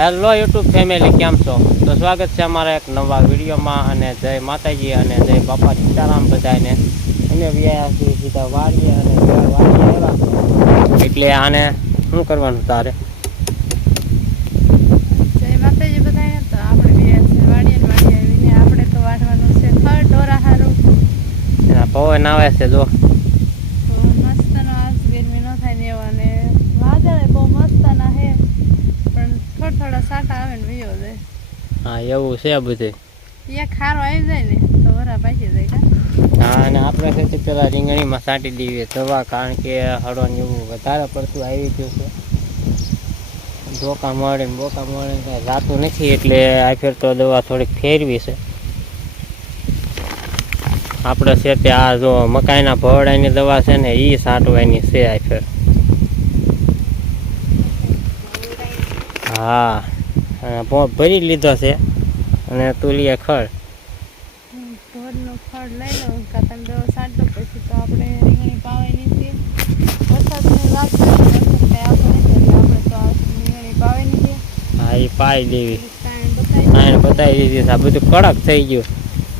Hello YouTube family, કેમ છો? તો સ્વાગત છે અમારા એક નવા વિડીયોમાં. અને જય માતાજી અને જય બાપા સીતારામ બધાને. અમે વ્યાયા છીએ સીધા વાડીએ અને વાડીએ આવ્યા એટલે આને શું કરવાનું તારે? જય માતાજી બધાને. તો આપણે વ્યાયા વાડીએ આવીને આપણે તો વાઢવાનું છે ખડ ઢોરા હારું. એના પવન આવે છે જો. મસ્તનો આજ ગરમી ન થાય ને એવા, ને વાદળ બહુ મસ્તના હે, પણ થોડા સાટા આવે ને વિયો જાય. હા, એવું છે બધું. એક ખારો આવી જાય ને તો વરા પાકી જાય કા. હા, અને આપણે છે પેલા રીંગણીમાં છાંટી દઈએ દવા, કારણ કે હળવાનું એવું વધારે પડતું આવી ગયું છે. બોકા મળે ને કાંઈ જાતું નથી, એટલે આ ફેર તો દવા થોડીક ફેરવી છે આપણે. છે તે આ જો મકાઈના ભવડાની દવા છે ને, એ છાંટવાની છે આ ફેર. હા, પોપ ભરી લીધો છે અને તુલીએ ખડ. ઢોરનું ખડ લઈ લઉં કાતણ દવા છાંટો, પછી તો આપણે રીંગણી પાવાની છે. વરસાદની વાત કરીએ વરસાદ કાંઈ આવતો નથી, એટલે આપણે તો આ રીંગણી પાવાની છે. હા, એ પાઈ દેવી. તાણ બતાવી દીધી. આ બધું કડક થઈ ગયું.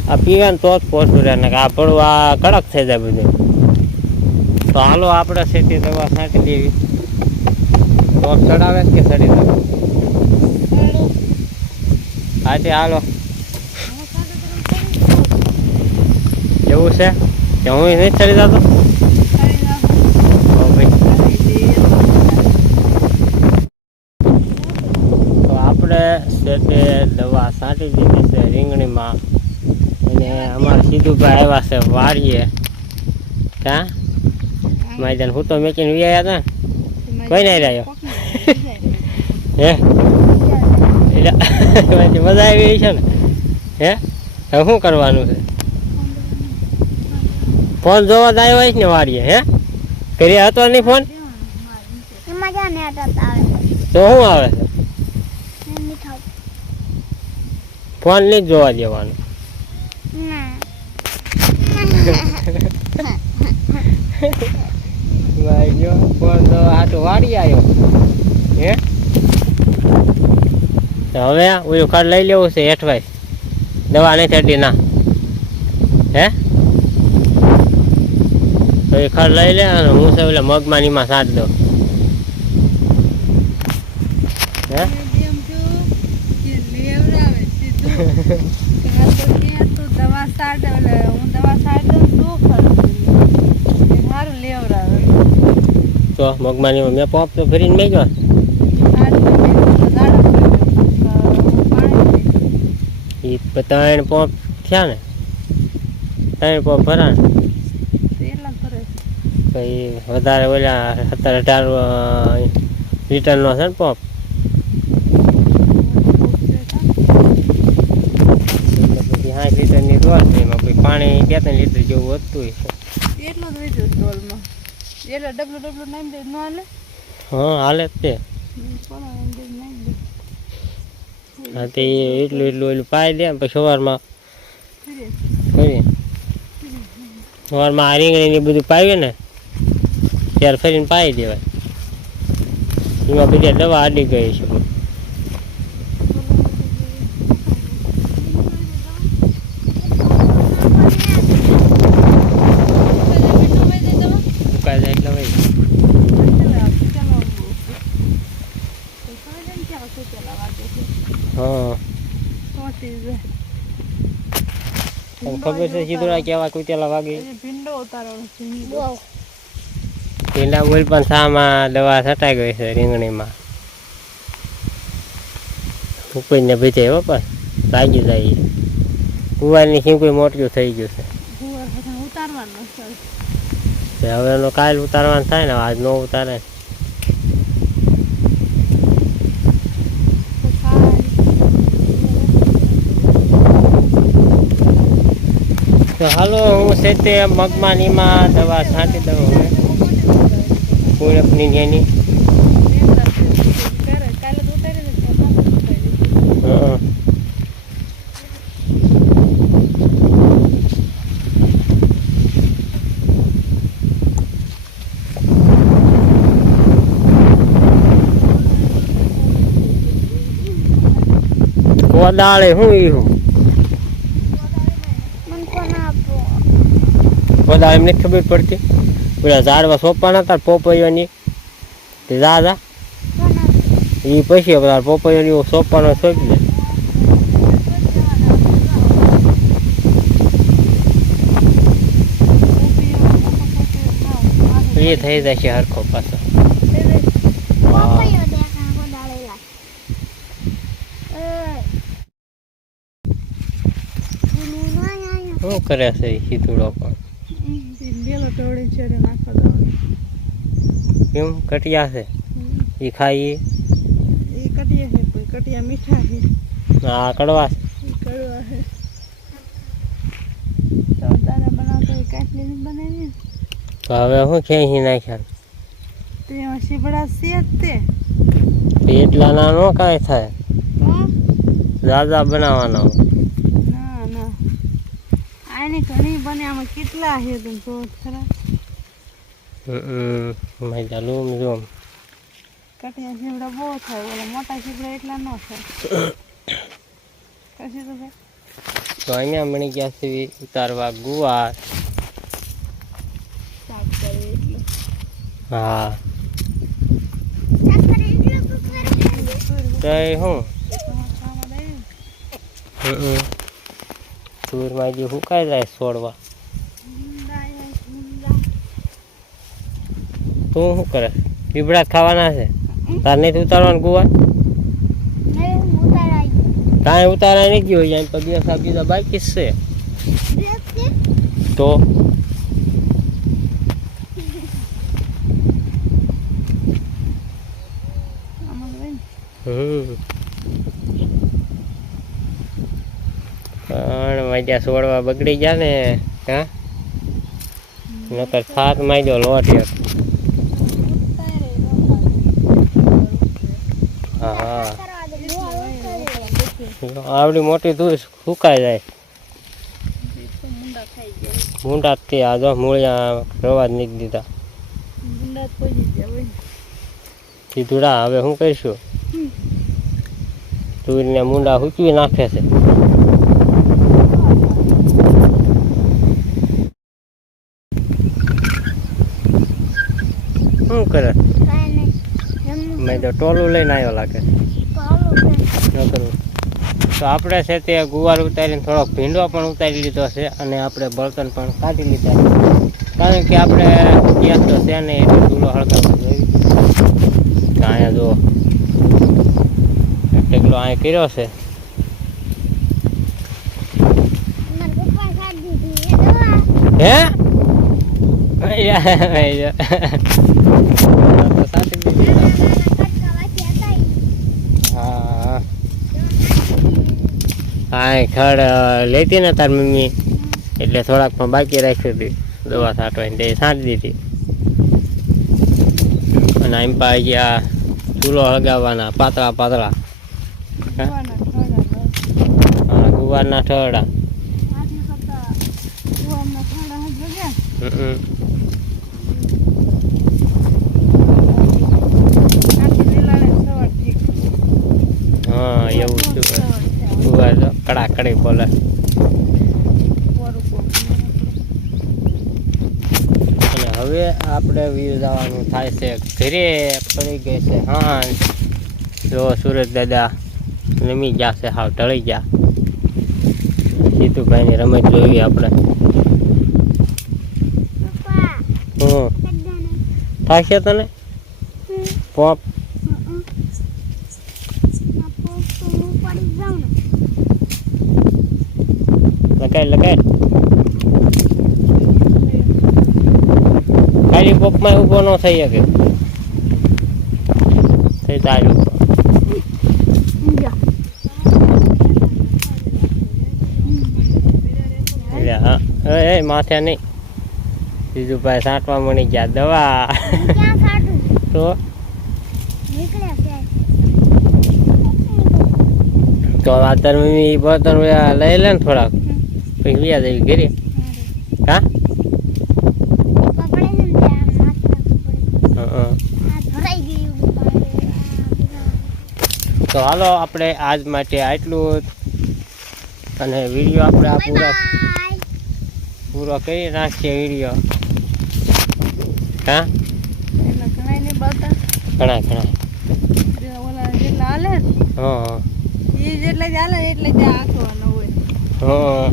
આ પીવાનું તો જ પોસું રહે ને, આ પડવું આ કડક થઈ જાય બધું. તો હાલો આપણે છે તે દવા છાંટી દેવી. તો ચડાવે કે સડી દવા? હા, તે હાલો. એવું છે કે હું નહીં ચડી જતો? તો આપણે છે તે દવા છાંટી દીધી છે રીંગણીમાં. અને અમારા સીધુભાઈ આવ્યા છે વાડીએ. ક્યાં મારી હું તો મેકીને વ્યાયા હતા, કોઈ નહીં રહ્યો. હે એટલે મજા આવી છે ને? હે હવે શું કરવાનું છે? ફોન જોવા જ આવ્યો હોય ને વાડીએ? હે કરી હતો નહીં ફોન? તો શું આવે છે? ફોન નહીં જોવા દેવાનું. ફોન જોવા હાટું વાડી આવ્યો. હે હવે ઓલું ખડ લઈ લેવું છે હેઠવાય, દવા નહીં ચડતી ના. હે તો એ ખડ લઈ લે અને હું છે ઓલા મગમાં નીમાં છાંટ દઉં. હે દવા છાંટે એટલે હું દવા છાંટું શું ખરું સારું લેવડાવે. તો મગમાં નીમાં મેં પોપ તો ભરીને મેં ગયો. એ 3 પોપ થયા ને, 3 પોપ ભરા કઈ વધારે ઓલા 17-18 લીટરનો છે ને પોપ. પછી 5 લીટરની ડોલ છે, એમાં કોઈ પાણી 2-3 લીટર જેવું વધતું હોય છે. એટલું જ વીજું ડોલમાં એટલે ડબલું નાખી દે ન હાલે? હા, હાલે જ તે. હા, તે એટલું ઓલું પાઈ દે પછી સવારમાં ફરી સવારમાં આ રીંગણીને બધું પાવીએ ને ત્યારે ફરીને પાઈ દેવાય. એમાં બધી દવા આડી ગઈ છે. ઉકાઈ જાય એટલે ભાઈ હા, ખબર છે સીધું કેવા કુતેલા વાગે ભીંડો ઉતારવાનો. ભીંડા બોલ પણ સામાં દવા છટાઈ ગઈ છે રીંગણીમાં. ઉકળીને ભીજે હો પણ લાગી જાય. કુવારની શીંકું મોટું થઈ ગયું છે. ઉતારવાનું હવે એનો કાલ ઉતારવાનું થાય ને, આજ નો ઉતારે. તો હાલો હું છે તે મગમાં નીમાં દવા છાંટી દઉં હવે પૂરપની એની. હા, કોદાળે શું ઈ હું મને કોણ આપો કોદાળ એમને ખબર પડતી પેલા ઝાડવા સોંપવાના હતા પોપૈયાની તે જા કોણ આપો એ પછી પેલા પોપૈયાની સોંપવાનો સોંપી દે એ થઈ જશે હરખો પાછો પપૈયો દેખા કોદાળેલા શું કરે છે એ સીધુડો પણ બેલો ટોળી ચડે નાખો દો કેમ કટિયા છે એ ખાઈ એ કટિયા છે પણ કટિયા મીઠા છે આ કડવા છે એ કડવા છે તો તારા બનાવતો હોય કાટલી બનાવી તો હવે શું ખેંચી નાખ્યા તો એમાં શીબડા છે જ તે તો એટલા ના નો કાંઈ થાય તો ઝાઝા બનાવવાના ના ના આની ઘણી બને આમાં કેટલા છે તમે જો ખરા મેં ચાલુ જોમ કટિયા શીબડા બહુ થાય ઓલા મોટા શીબડા એટલા ન થાય પછી તો ભાઈ તો અહીંયા મળી ગયા છે ઉતારવા ગુવાર સાફ કરે એટલે હા તો શું તુરમાં જે સુકાઈ જાય છોડવા તું શું કરે પીપળા ખાવાના છે તાર નહીં ઉતારવાનું ગુવાર કાંઈ ઉતારાય નહીં ગયો જાય તો બીજા બીજા બાકી જ છે તો પણ મજા છોડવા બગડી ગયા ને હા નકર સાત માજો લોટ એક હા આવડી મોટી તું સુકાઈ જાય મૂંડા તે આ જો મૂળિયા રવા જ નીકળી દીધા સીધુડા હવે શું કરીશું તુરીને મૂંડા હૂચવી નાખે છે શું કરે મેં તો ટોલું લઈને આવ્યો લાગે ન કરવું તો આપણે છે તે ગુવાર ઉતારીને થોડોક ભીંડો પણ ઉતારી લીધો છે અને આપણે બળતણ પણ કાઢી લીધા કારણ કે આપણે ગેસ તો છે ને એટલે ચૂલો હળગાવવો જોઈએ અહીંયા જો ઢગલો અહીંયા કર્યો છે હે હા હા ખડ લેતી ને તાર મમ્મી એટલે થોડાક પણ બાકી રાખી હતી દવા છાંટવાની તે છાંટી દીધી અને એમ પાછી આ ચૂલો હળગાવવાના પાતળા પાતળા હા ગુવારના ઠરડા હા એવું ગુવાર કડાકડી બોલે અને હવે આપણે વ્યૂ જવાનું થાય છે ઘરે પડી ગઈ છે હા જો સુરત દાદા નમી ગયા છે હાવ ઢળી ગયા સીતુભાઈની રમત જોઈ આપણે થાય છે તને પોપ લગાય ખાલી પોપમાં ઊભો ન થઈ શકે થઈ તારું હા એ માથે નહીં બીજું ભાઈ છાંટવા મળી ગયા દવા તો આ તાર મમ્મી બર્તન લઈ લે ને થોડાક પછી વ્યા જવી ઘરે હા તો હાલો આપણે આજ માટે આટલું જ. અને વિડીયો આપણે આ પૂરો કરી નાખીએ વિડીયો. હા એટલે ઘણા નહીં બાતા ઘણા એટલે ઓલા જેટલા હાલે ને હા એ જેટલા જ હાલે એટલે જ આંખવાનો હોય હા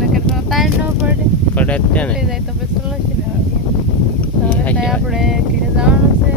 નકર તો તાણ ન પડે પડે જ છે ને જાય તો પછી સોલ્યુશન આવે. તો ઈ હવે સાચી વાત. આપણે ઘરે જવાનું છે